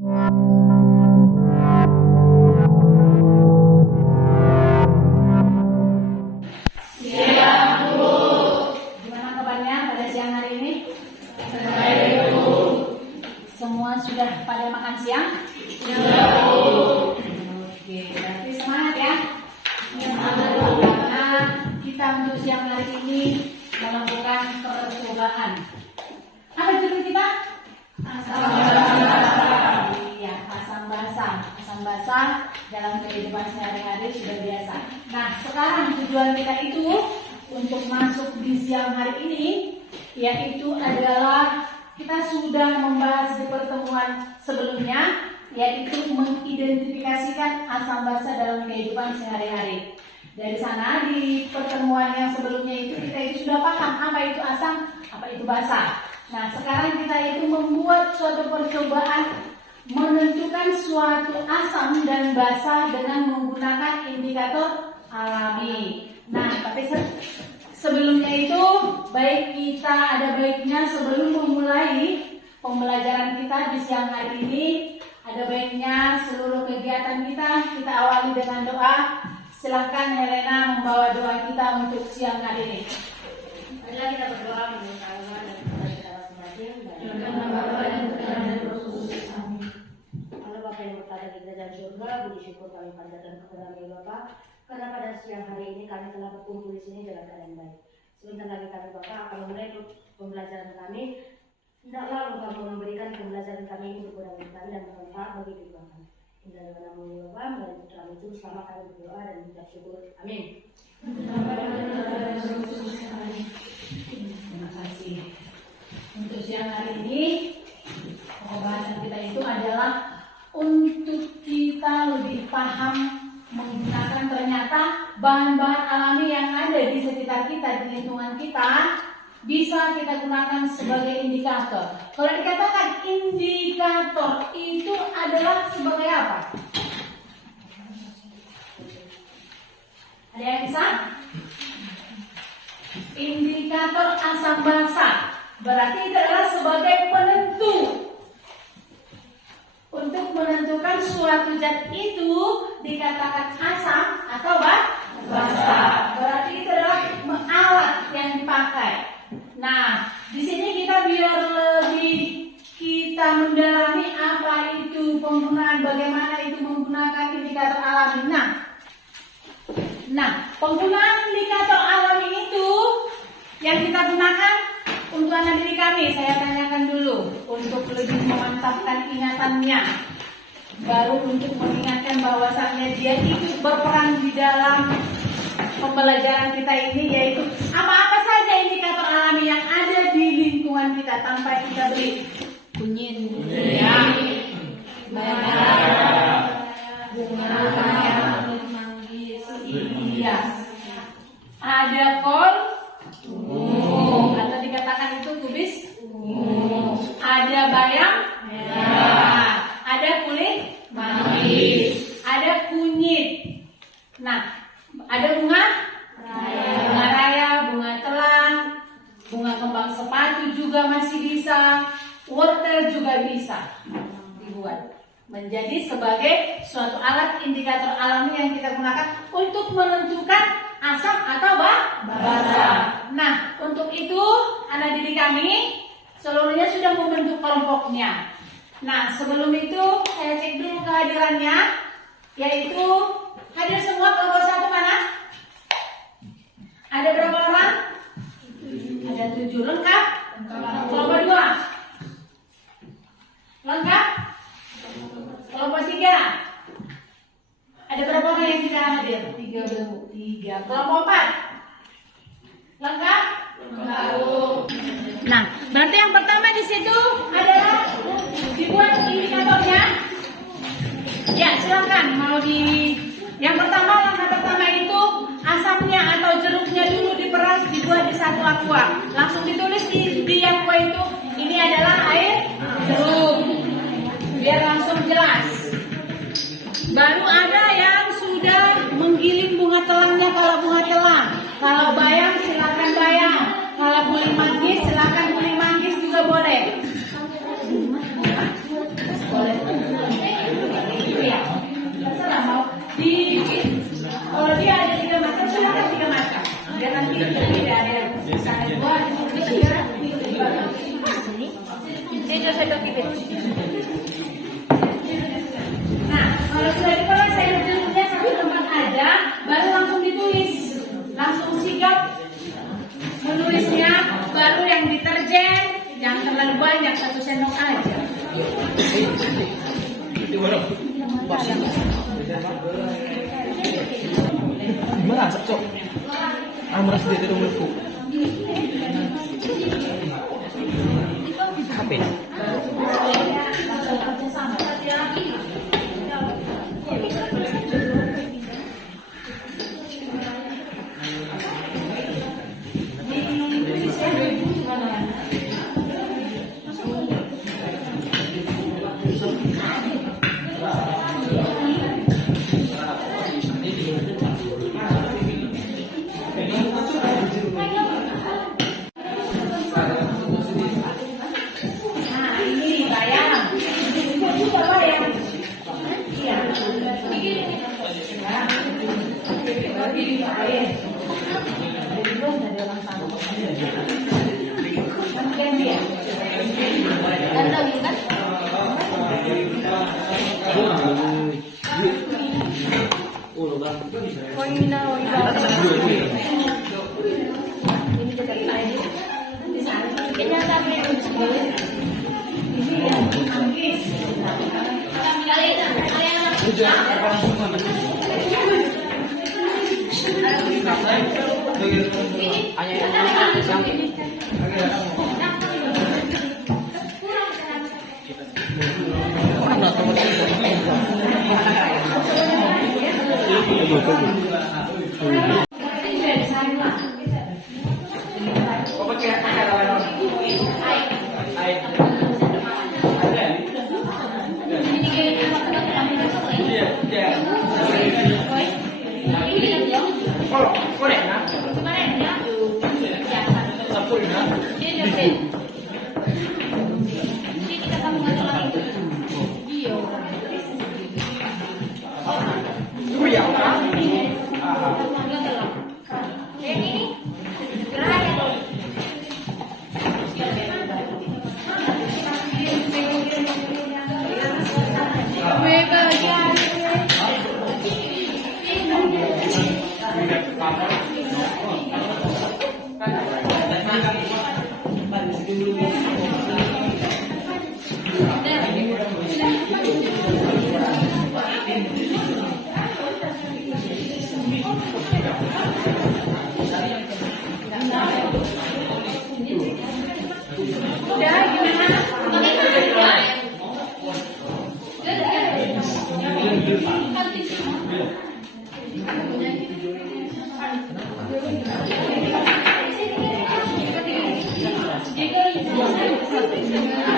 Gimana kabarnya pada siang hari ini? Semua sudah pada makan siang? Oke, berarti semangat ya. Karena kita untuk siang hari ini melakukan percobaan. Apa judul kita? Asam basah. Iya, asam basah. Asam basah dalam kehidupan sehari-hari sudah biasa. Nah, sekarang tujuan kita itu untuk masuk di siang hari ini, yaitu adalah kita sudah membahas di pertemuan sebelumnya, yaitu mengidentifikasikan asam basah dalam kehidupan sehari-hari. Dari sana di pertemuan yang sebelumnya itu kita itu sudah paham apa itu asam, apa itu basah. Nah, sekarang kita itu membuat suatu percobaan menentukan suatu asam dan basah dengan menggunakan indikator alami. Nah, tapi sebelumnya itu ada baiknya sebelum memulai pembelajaran kita di siang hari ini, ada baiknya seluruh kegiatan kita awali dengan doa. Silahkan Helena membawa doa kita untuk siang hari ini. Marilah kita berdoa menurut agama dan kepada kita masing-masing. Allah Bapa yang berada di kerajaan surga, puji syukur kami panjatkan kepada-Mu Bapa, karena pada siang hari ini kami telah berkumpul di sini dalam keadaan baik. Sebentar lagi kami Bapa akan memulai pembelajaran kami. Hendaklah Engkau memberikan pembelajaran kami ini berguna bagi kami dan bermanfaat bagi kehidupan kami. Dalam nama-Mu Bapa, melalui Putra-Mu itu selama kami berdoa dan mengucap syukur. Amin. Terima kasih. Untuk siang hari ini pembahasan kita itu adalah untuk kita lebih paham menggunakan ternyata bahan-bahan alami yang ada di sekitar kita, di lingkungan kita, bisa kita gunakan sebagai indikator. Kalau dikatakan indikator itu adalah sebagai apa? Ada yang bisa? Indikator asam basah berarti itu adalah sebagai penentu untuk menentukan suatu zat itu dikatakan asam atau basah. Berarti itu adalah alat yang dipakai. Nah, di sini kita biar lebih kita mendalami apa itu penggunaan, bagaimana itu menggunakan indikator alami. Nah, penggunaan indikator alami itu yang kita gunakan untuk anak didik kami, saya tanyakan dulu untuk lebih memantapkan ingatannya. Baru untuk mengingatkan bahwasannya dia ikut berperan di dalam pembelajaran kita ini, yaitu apa-apa saja indikator alami yang ada di lingkungan kita tanpa kita beri kunyit, ya, bunga, iya, ada kol, atau dikatakan itu kubis, ada bayam, ada kulit manggis, ada kunyit. Nah, ada bunga raya, bunga telang, bunga kembang sepatu juga masih bisa, wortel juga bisa dibuat menjadi sebagai suatu alat indikator alami yang kita gunakan untuk menentukan asam atau basah. Nah, untuk itu anak didik kami seluruhnya sudah membentuk kelompoknya. Nah, sebelum itu saya cek dulu kehadirannya, yaitu hadir semua. Kelompok satu mana? Ada berapa orang? Ada 7. Lengkap? Kelompok 2 lengkap? Kelompok 3 ada berapa orang yang tidak hadir? 3. Kelompok 4 lengkap? Nah, berarti yang pertama di situ adalah dibuat indikatornya. Ya, silakan mau yang pertama, langkah pertama itu asamnya atau jeruknya dulu diperas, dibuat di satu aqua. Langsung ditulis di aqua itu ini adalah air jeruk. Biar langsung jelas. Baru ada yang sudah menggiling bunga telangnya kalau bunga telang. Kalau bayam silakan bayam. Kalau kulit manggis silakan kulit manggis juga boleh. Boleh. Iya, terserah mau di. Kalau dia ada 3 macam, silakan 3 macam. Biar nanti tidak ada misalnya 2, 3. Nah, kalau sudah dikelola saya tulisnya satu tempat aja, baru langsung ditulis, langsung sigap menulisnya, baru yang deterjen, jangan terlalu banyak, 1 sendok aja. Merasa cok, merasa di rumahku. HP.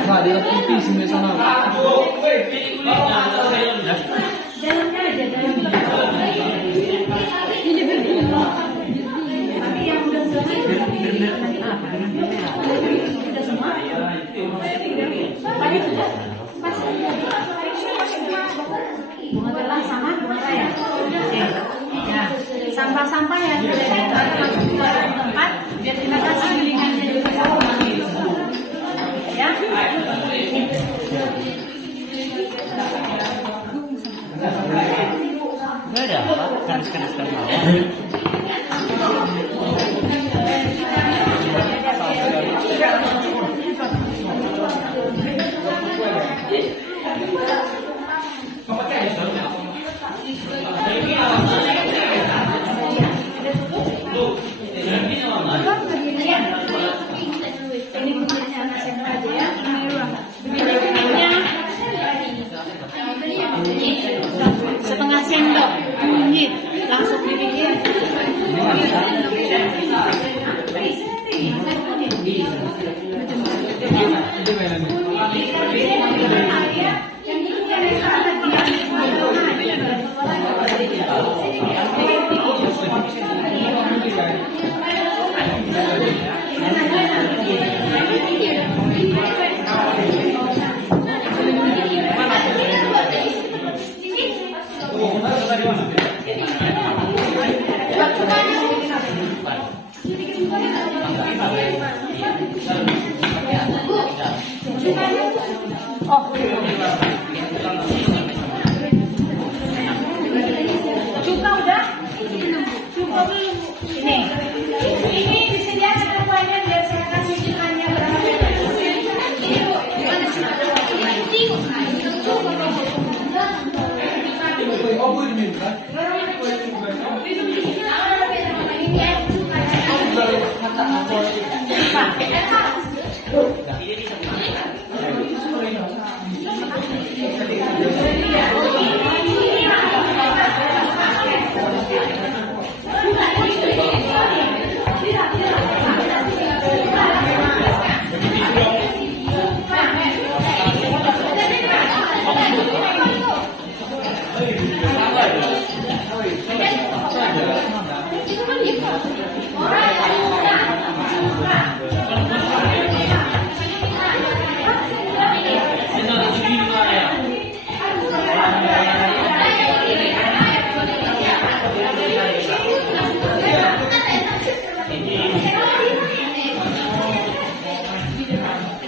Nah, dia putih sini sana. Sampah-sampah yang tidak masuk ke tempat, biar kita kasih gilingannya juga sama. Ya. Nggak ada apa? Kanas-kanas kan mau. Setengah sendok kunyit langsung dipikir.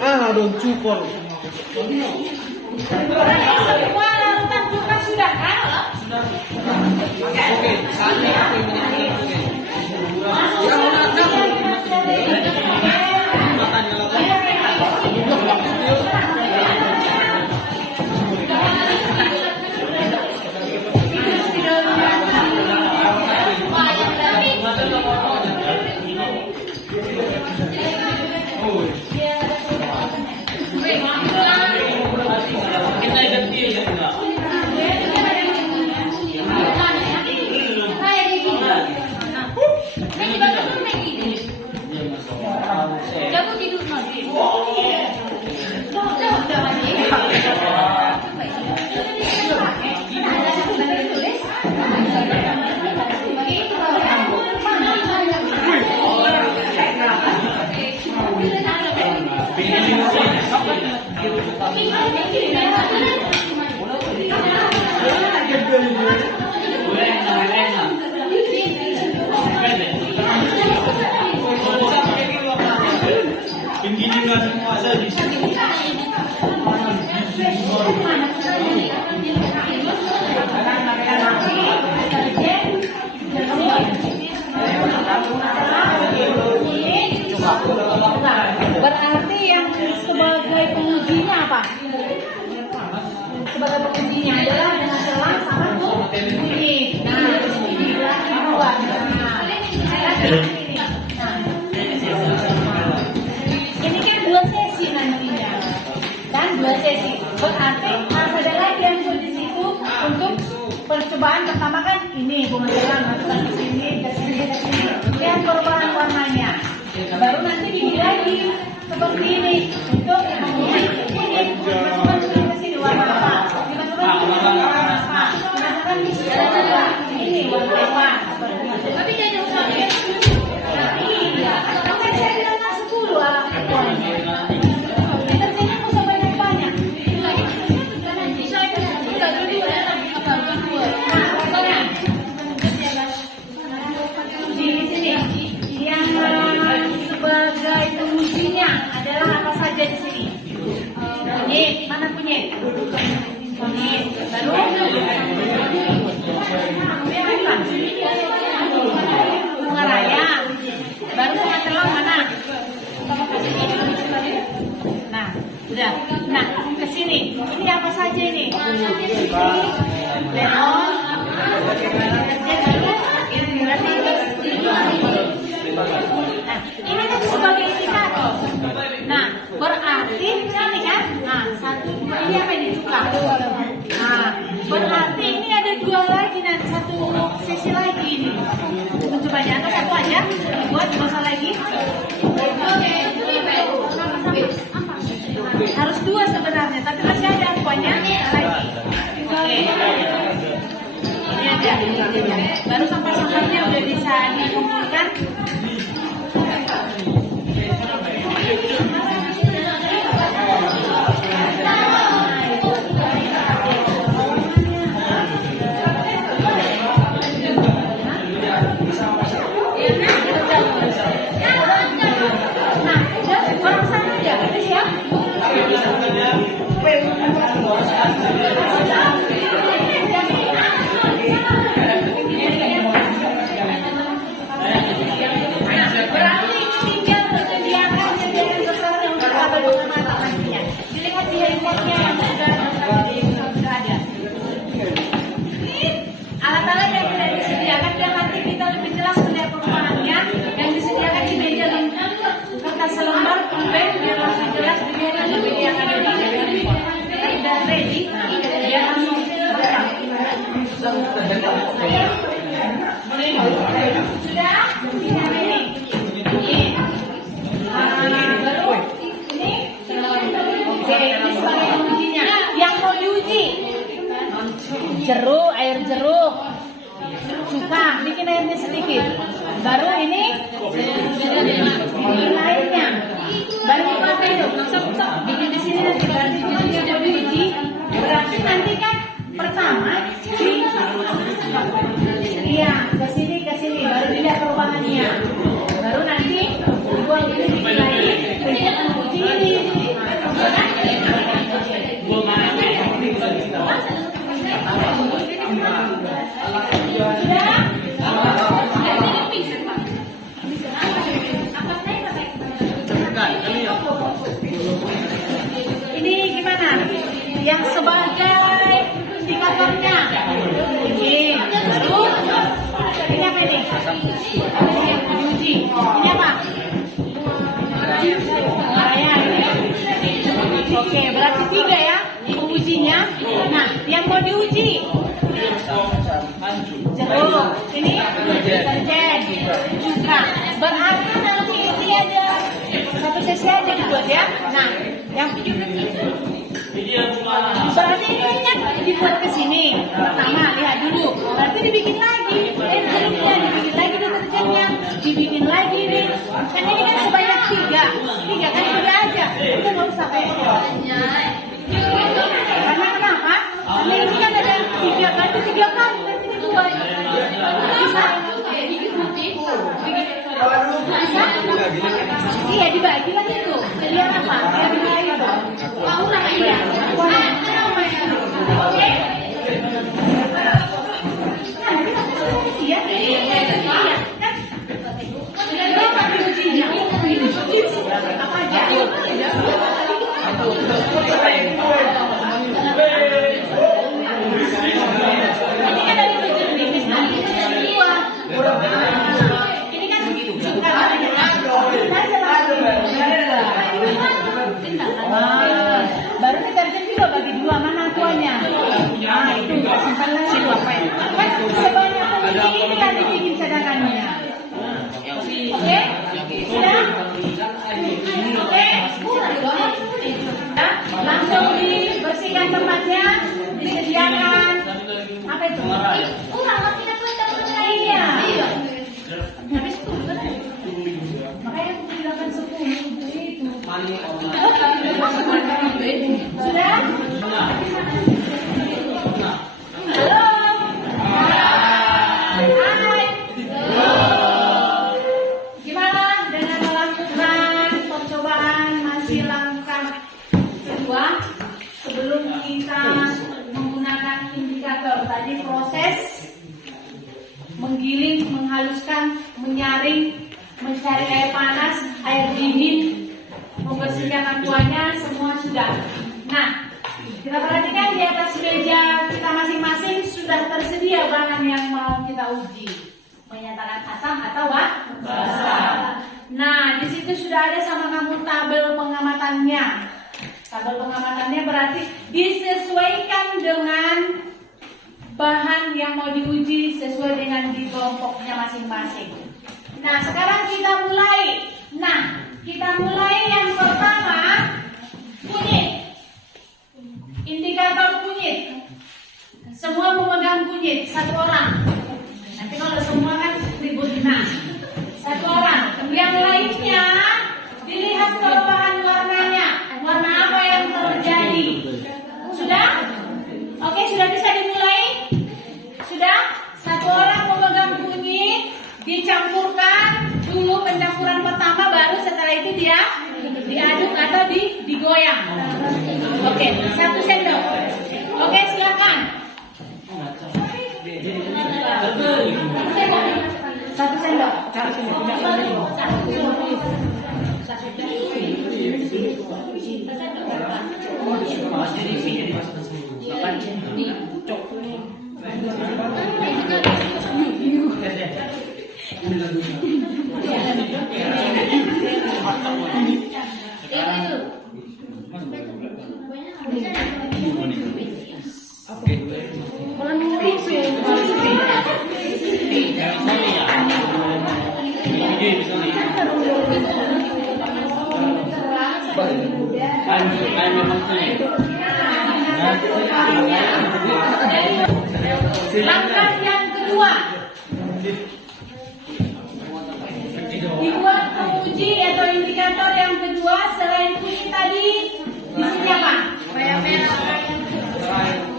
Ah, don't cupol. Semua larutan buka sudah kan? Oke, saatnya aku yang menyanyikan. Berarti yang sebagai pengujinya apa? Sebagai pengujinya adalah dengan selang sama ini. Nah, ini dua. Ini kan 2 sesi nantinya. Dan 2 sesi. Berarti ada lagi yang di situ untuk percobaan pertama kan ini pemasaran masukkan ke sini, ke sini, ke sini. Lihat perubahan warnanya. Baru nanti dibikin lagi seperti ini untuk menguji ini dimasukkan ke sini warna apa, dimasukkan ke sini warna apa, dimasukkan di sini ini warna apa. Tapi jangan lupa ya. Iya, sampai saya bilang 10 akuannya. Kita tidak usah banyak-banyak. Di sini yang sebagai pengujinya adalah apa saja di sini? Kunyit, mana kunyit? Kunyit, baru bunga raya, baru bunga telur mana? Nah, udah. Nah, ke sini. Ini apa saja ini? Lemon. Nah, ini kan sebagai indikator. Nah, berarti ini kan, nah 1, 2 ini apa ini cuka. Nah, berarti ini ada 2 lagi nanti 1 sesi lagi ini. Mencobanya atau 1 aja, buat masa lagi. Harus 2 sebenarnya, tapi masih ada akuanya lagi. Oke. Ini aja. Baru sampah-sampahnya udah bisa dikumpulkan. Alat-alat yang tidak disediakan biar nanti kita lebih jelas melihat perubahannya. Yang disediakan di meja dan kertas selembar. jeruk, air jeruk, cuka, bikin airnya sedikit. Baru ini lainnya. Baru dipakai itu. Bikin di sini nanti berarti dia diuji. Berarti nanti kan pertama iya ke sini baru dilihat perubahannya. Baru nanti dibuang ini bikin lagi. Uji ini. Ini gimana? Yang sebagai indikatornya. Ini apa ini? Diuji. Ini apa? Oke, berarti 3 ya mengujinya. Nah, yang mau diuji jeruk, ini deterjen, cuka. Berarti nanti ini ada 1 cc aja dibuat ya. Nah, yang berarti ini kan dibuat ke sini. Pertama lihat dulu. Berarti dibikin lagi. Jeruknya dibikin lagi, deterjennya dibikin lagi nih. Kan ini kan sebanyak 3 kan sudah aja. Itu nggak usah pakai. Karena kenapa? Karena ini kan ada 3 berarti 3 kali nanti dibuat. Bisa? Bisa? Iya dibagi lah itu. Biar apa? Biar dibagi itu. Mau lah iya. Oke. Iya. Iya kan? Berapa ujinya? Apa aja? Ini kan dari tujuh tipis nanti dari 2. Ini kan baru deterjen juga bagi 2 mana akuanya. Nah itu simpan lagi. Kan sebanyak ini kita bikin cadangannya. Oke? Sudah? Oke? Langsung dibersihkan tempatnya, disediakan apa itu? Kurang kita buat iya. Habis itu makanya aku bilangkan 10 itu. Sudah? Halo. Hai. Gimana dengan melakukan percobaan masih langkah kedua sebelum kita menggunakan indikator tadi proses menggiling, menghaluskan, menyaring, mencari air panas, air dingin, membersihkan akuanya, semua sudah. Nah, kita perhatikan di atas meja kita masing-masing sudah tersedia bahan yang mau kita uji, menyatakan asam atau basa. Nah, di situ sudah ada sama kamu tabel pengamatannya. Tabel pengamatannya berarti disesuaikan dengan bahan yang mau diuji sesuai dengan di kelompoknya masing-masing. Nah, sekarang kita mulai. Nah, kita mulai yang pertama kunyit. Indikator kunyit. Semua memegang kunyit, 1 orang. Nanti kalau semua kan ribut. Nah, 1 orang. Yang lainnya dilihat perubahan warnanya. Warna apa yang terjadi? Sudah? Oke, sudah bisa dimulai? Sudah? 1 orang memegang kunyit, dicampurkan dulu pencampuran pertama, baru setelah itu dia diaduk atau digoyang. Oke, 1 sendok. Oke, silakan. 1 sendok. Langkah yang kedua, dibuat penguji atau indikator yang kedua selain kuning tadi. Di sini apa? Bayang merah.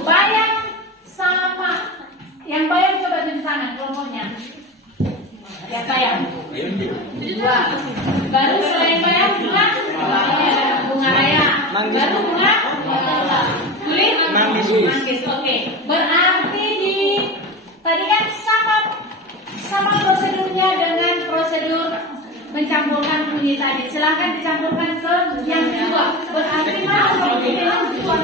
Bayang sama. Yang bayang coba tunjuk tangan kelompoknya. Ya bayang. Dua. Baru selain bayang bunga raya. Baru bunga kulit. Manggis. Oke. Berarti tadi kan sama prosedurnya dengan prosedur mencampurkan kunyit tadi. Silahkan dicampurkan ke yang kedua. Berarti mana yang kedua?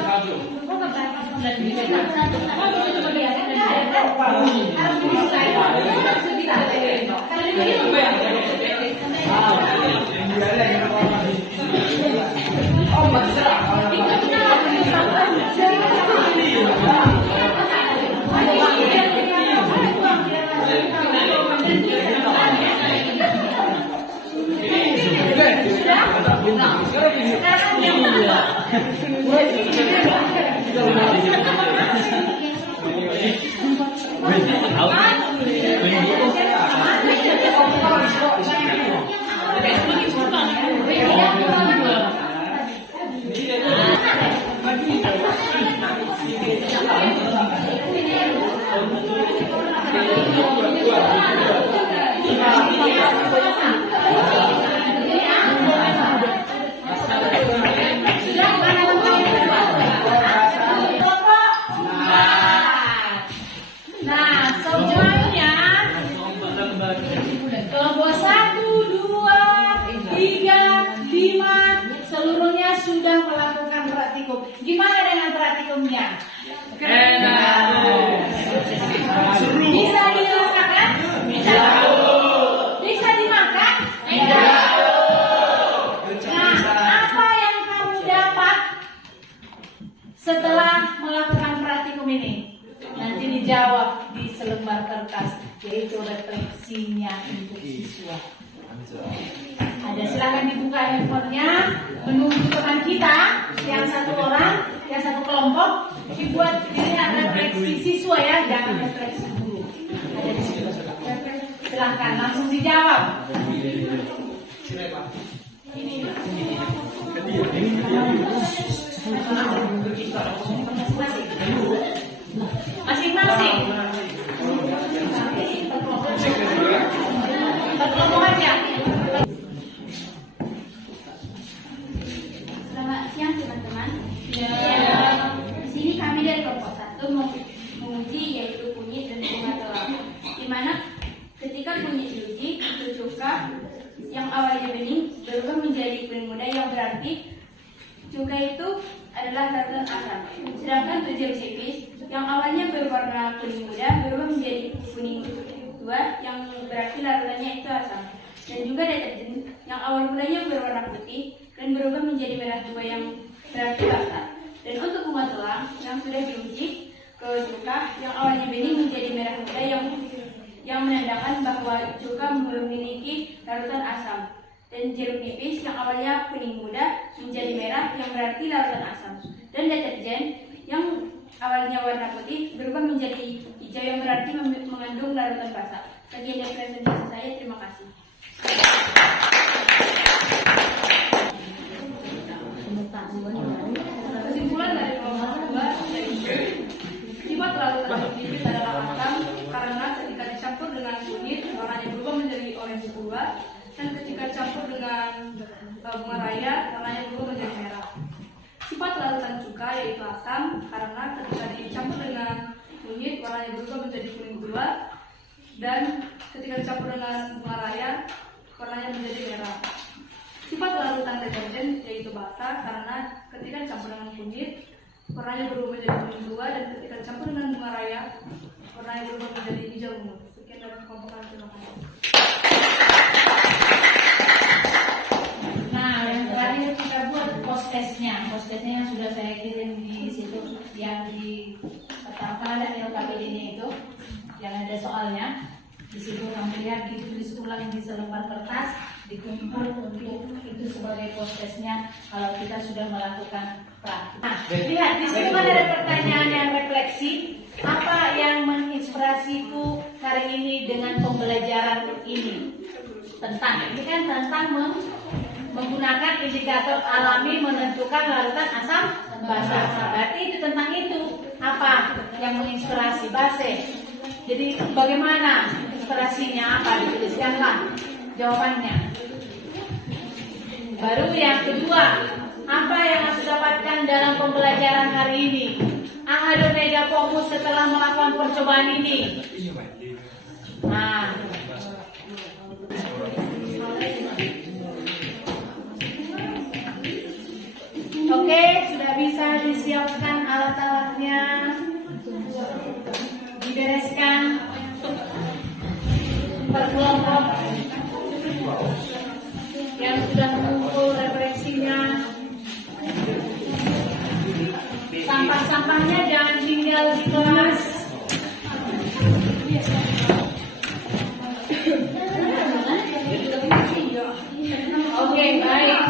Kelompok 1, 2, 3, 5 seluruhnya sudah melakukan praktikum. Gimana dengan praktikumnya? Bisa dirasakan? Bisa dimakan? Nah, apa yang kamu dapat setelah melakukan praktikum ini? Nanti dijawab di selembar kertas, yaitu refleksinya untuk siswa. Ada, silakan dibuka handphonenya, menunggu teman kita yang satu orang, yang satu kelompok dibuat dilihat refleksi siswa ya, jangan refleksi guru. Ada di situ. Silakan langsung dijawab. Masing-masing. Berkelompok aja. Selamat siang teman-teman. Di sini kami dari kelompok 1 menguji yaitu kunyit dan bunga telang. Di mana ketika kunyit diuji, itu cuka yang awalnya bening berubah menjadi kuning muda, yang berarti cuka itu adalah larutan asam. Sedangkan uji psikis yang awalnya berwarna kuning muda berubah menjadi kuning tua, yang berarti larutannya itu asam. Dan juga deterjen yang awal mulanya berwarna putih dan berubah menjadi merah tua, yang berarti basah. Dan untuk bunga telang yang sudah diuji ke cuka yang awalnya bening menjadi merah muda, yang menandakan bahwa cuka memiliki larutan asam. Dan jeruk nipis yang awalnya kuning muda menjadi merah, yang berarti larutan asam. Dan deterjen yang awalnya warna putih berubah menjadi hijau, yang berarti mengandung larutan basah. Sekian dari presentasi saya, terima kasih. Kesimpulan dari kelompok 2 yaitu sifat larutan nipis adalah asam karena ketika dicampur dengan kunyit warnanya berubah menjadi orange tua, dan ketika dicampur dengan bunga raya warnanya berubah menjadi merah. Sifat larutan cuka yaitu asam karena ketika dicampur dengan kunyit warnanya berubah menjadi kuning tua, dan ketika dicampur dengan bunga raya warnanya menjadi merah. Sifat larutan deterjen yaitu basah karena ketika dicampur dengan kunyit warnanya berubah menjadi kuning tua, dan ketika dicampur dengan bunga raya warnanya berubah menjadi hijau ungu. Sekian dari kelompok kami, terima kasih. Nah, yang terakhir kita buat post-testnya yang sudah saya kirim di situ, yang di pertama ada LKPD-nya itu, yang ada soalnya. Di situ kamu lihat ditulis ulang di selembar kertas, dikumpul untuk itu sebagai post-testnya kalau kita sudah melakukan praktik. Nah, lihat di situ kan ada pertanyaan yang refleksi, apa yang menginspirasiku hari ini dengan pembelajaran ini tentang menggunakan indikator alami menentukan larutan asam basa. Berarti itu tentang itu apa yang menginspirasi base. Jadi bagaimana inspirasinya, apa dituliskanlah jawabannya. Baru yang kedua, apa yang harus didapatkan dalam pembelajaran hari ini? Ahado mega fokus setelah melakukan percobaan ini. Nah, oke, sudah bisa disiapkan alat-alatnya, dibereskan per kelompok yang sudah mengumpul referensinya. Sampah-sampahnya jangan tinggal di kelas. Oke, baik.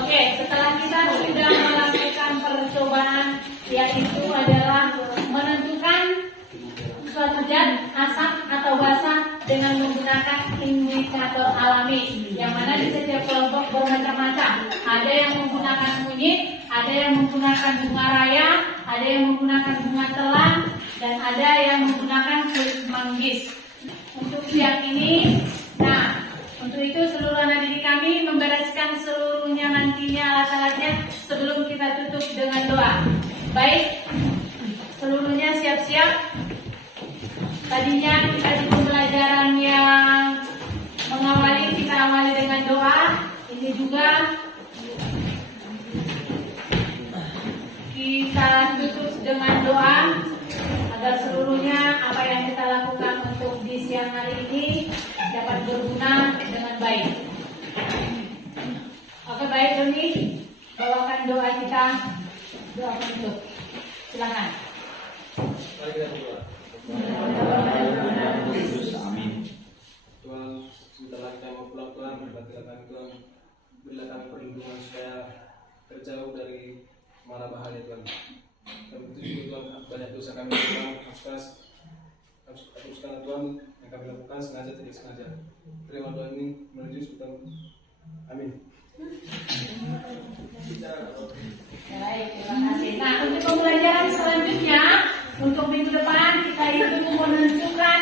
Oke, setelah kita sudah melakukan percobaan, yaitu adalah menentukan suatu zat, asam atau basa dengan menggunakan indikator alami, yang mana di setiap kelompok bermacam-macam. Ada yang menggunakan kunyit, ada yang menggunakan bunga raya, ada yang menggunakan bunga telang, dan ada yang menggunakan kulit manggis. Untuk siang ini, nah, untuk itu seluruh anak didik kami membereskan seluruhnya nantinya alat-alatnya sebelum kita tutup dengan doa. Baik, seluruhnya siap-siap. Tadinya kita di pembelajaran yang mengawali, kita awali dengan doa. Ini juga kita tutup dengan doa agar seluruhnya apa yang kita lakukan untuk di siang hari ini dapat berguna dengan baik. Oke, baik Doni, bawakan doa kita, doa penutup. Silakan. Amin. Tuhan, sebentar kita mau pulang Tuhan, berkatilah kami Tuhan, berilah kami perlindungan supaya terjauh dari mara bahaya Tuhan. Dan begitu juga Tuhan, banyak dosa kami Tuhan, hapuskan Tuhan yang kami lakukan sengaja tidak sengaja. Terima Tuhan ini menuju Tuhan. Amin. Baik, terima kasih. Nah, untuk pembelajaran selanjutnya, untuk minggu depan kita itu menentukan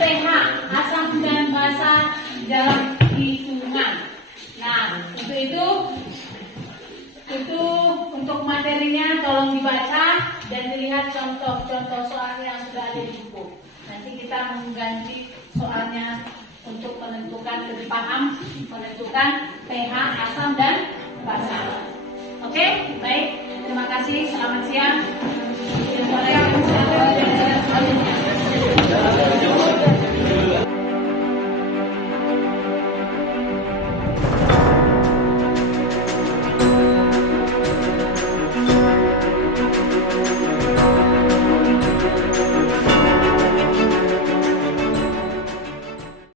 pH asam dan basa dalam hitungan. Nah, untuk itu untuk materinya tolong dibaca dan dilihat contoh-contoh soal yang sudah ada di buku. Nanti kita mengganti soalnya untuk menentukan, lebih paham menentukan pH asam dan basa. Oke, baik. Terima kasih. Selamat siang.